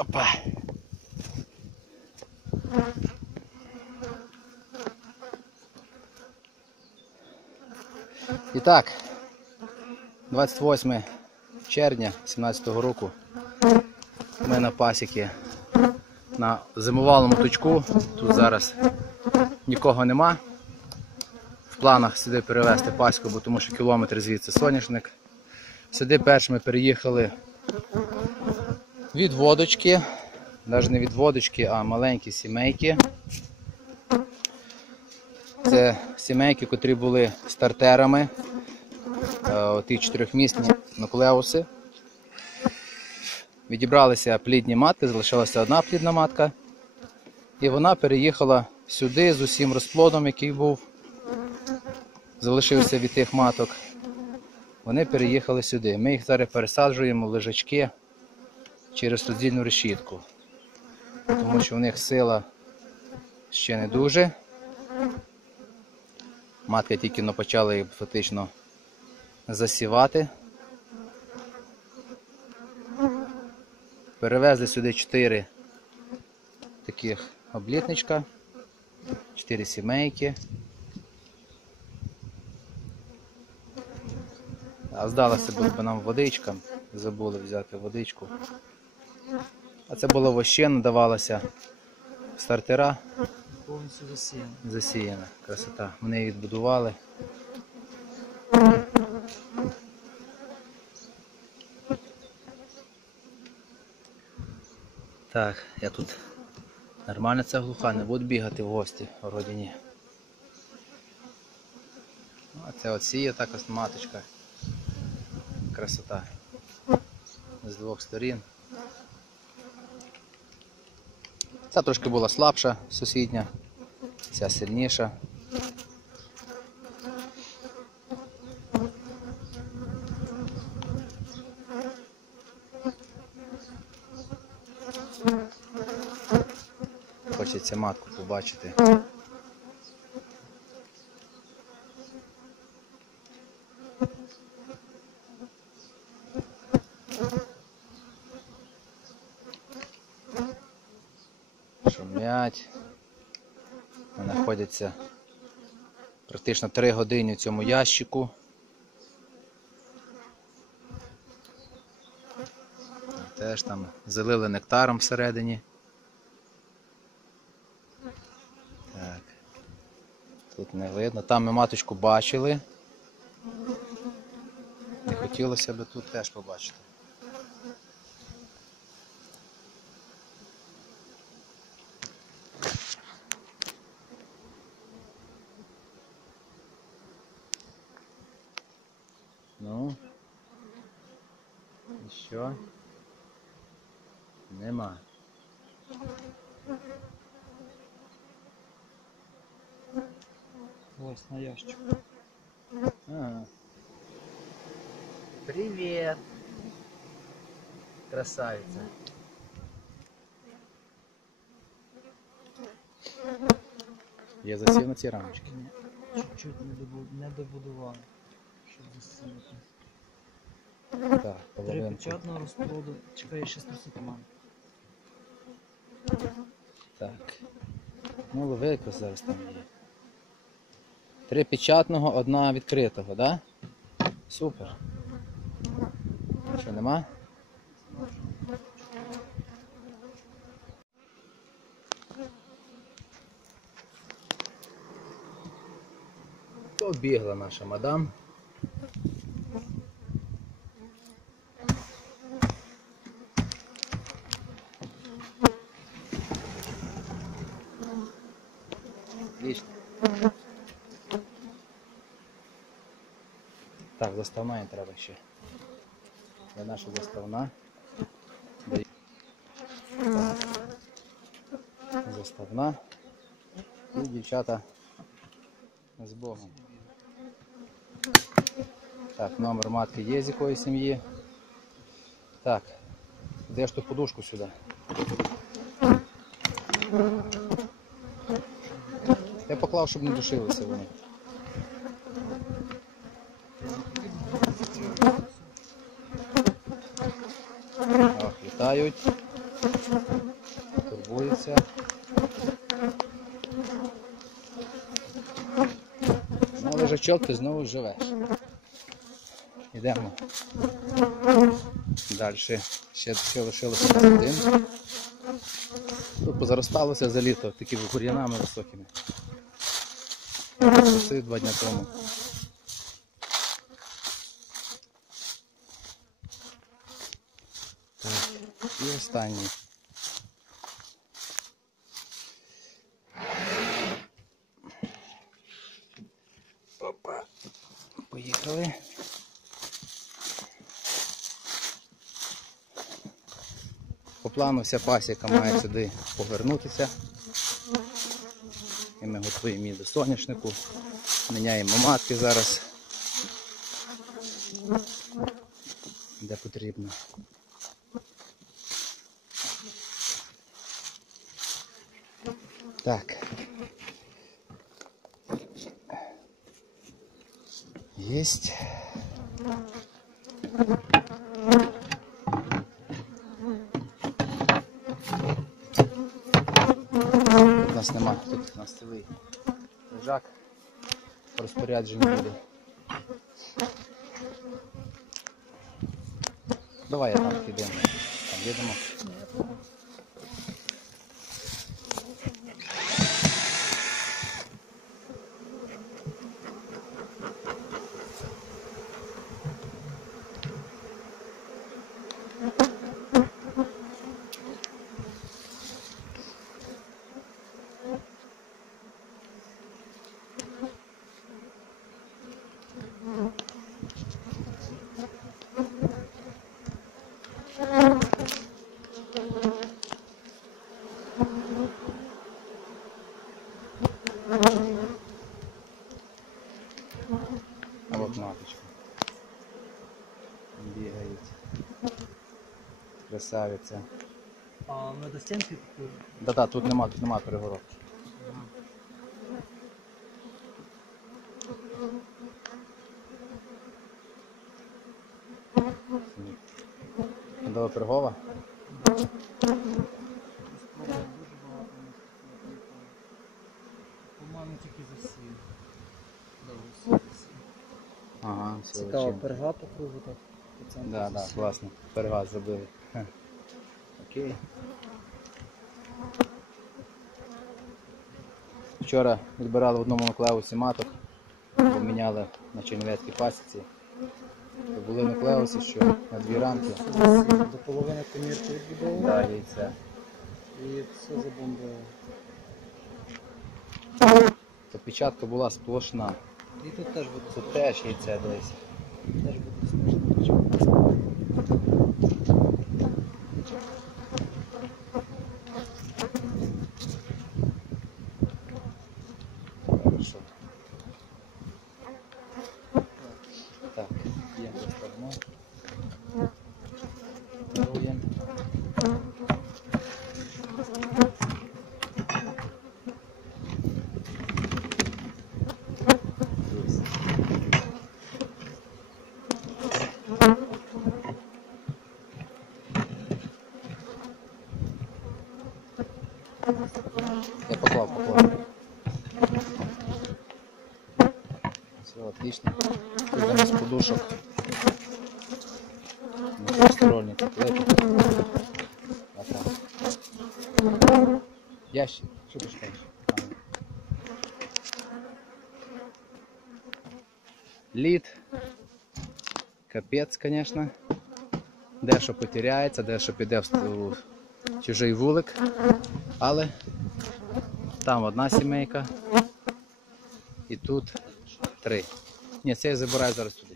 Опа. І так, 28 червня 2017 року ми на пасіки на зимувалому точку. Тут зараз нікого нема. В планах сюди перевезти паську, бо тому що кілометр звідси соняшник. Сюди першими переїхали від водочки, навіть не від водочки, а маленькі сімейки. Це сімейки, котрі були стартерами, е, оті чотирьохмісні нуклеуси. Відібралися плідні матки, залишилася одна плідна матка. І вона переїхала сюди з усім розплодом, який був, залишився від тих маток. Вони переїхали сюди. Ми їх зараз пересаджуємо в лежачки через роздільну решітку. Тому що в них сила ще не дуже. Матка тільки почала їх фактично засівати. Перевезли сюди 4 таких облітничка, 4 сімейки. А здалося б нам водичка, забули взяти водичку. А це було вощено, давалося стартера Повністю засіяно. засіяна. Красота. Вони її відбудували. Так, я тут нормально це глуха, не буду бігати в гості в родині. А це от сіє так ось маточка. Красота. З двох сторін. Ця трошки була слабша, сусідня, ця сильніша. Хочеться матку побачити. Вони практично 3 години в цьому ящику. Теж там залили нектаром всередині. Так. Тут не видно. Там ми маточку бачили. Не хотілося б тут теж побачити. Ну. І що? Нема. Ось на ящик. Ага. Привет. Красавица. Я засів на ці рамочки. Чуть-чуть не, добу- не добудували, щоб засіяти. Так, Три половинку. печатного розплоду. Ще струсити маму. Так. Ну, ловейка зараз там є. Три печатного, одна відкритого, да? Супер. Що, нема? Побігла наша мадам. Отлично. Так, заставна треба ще. Де наша заставна? Заставна. І дівчата з Богом. Так, номер матки є з якої сім'ї. Так, де ж ту подушку сюди? Я поклав, щоб не душилися вони. Доглядають, турбуються. Ну, лежачок ти знову живеш. Йдемо. Далі ще, ще лишилося один. Тут позаросталося за літо такими бур'янами високими. Посив два дня тому. Останній. Опа. Поїхали. По плану вся пасіка має сюди повернутися. І ми готуємо її до соняшнику. Міняємо матки зараз. Де потрібно. Так. Есть. У нас нема, тут у нас цілий лежак. Розпорядження буде. Давай я там підемо. Там їдемо. А от маточка. Бігають. Красавиця. А ми до стінки таку. Да-да, тут нема, тут нема перегородки. Дова пергова? Спробував дуже багато у нас По-моєму, тільки засів. Добре, засів. Ага, все Цікаво, перга по кругу так. центру Да, класно. Перегаз зробили. Хе. Окей. Вчора відбирали в одному нуклеусі маток, поміняли на Чернівецькій пасіці. То були нуклеуси, що на дві рамки. До половини комірки відбудовував Да, яйця. і все забомбило. То печатка була сплошна. І тут теж буде, Тут теж яйця десь. Теж буде смачно. Хорошо. Так, є доставно. Є. Єсть. Я поклав, поклав. Все отлично. Замість подушок. Двухсторонний котлет. А там. Ящик. Что ты считаешь? Лід. Капець, звісно. Дещо потеряється, дещо піде в чужий вулик. Але там одна сімейка. І тут три. Ні, це я забираю зараз туди.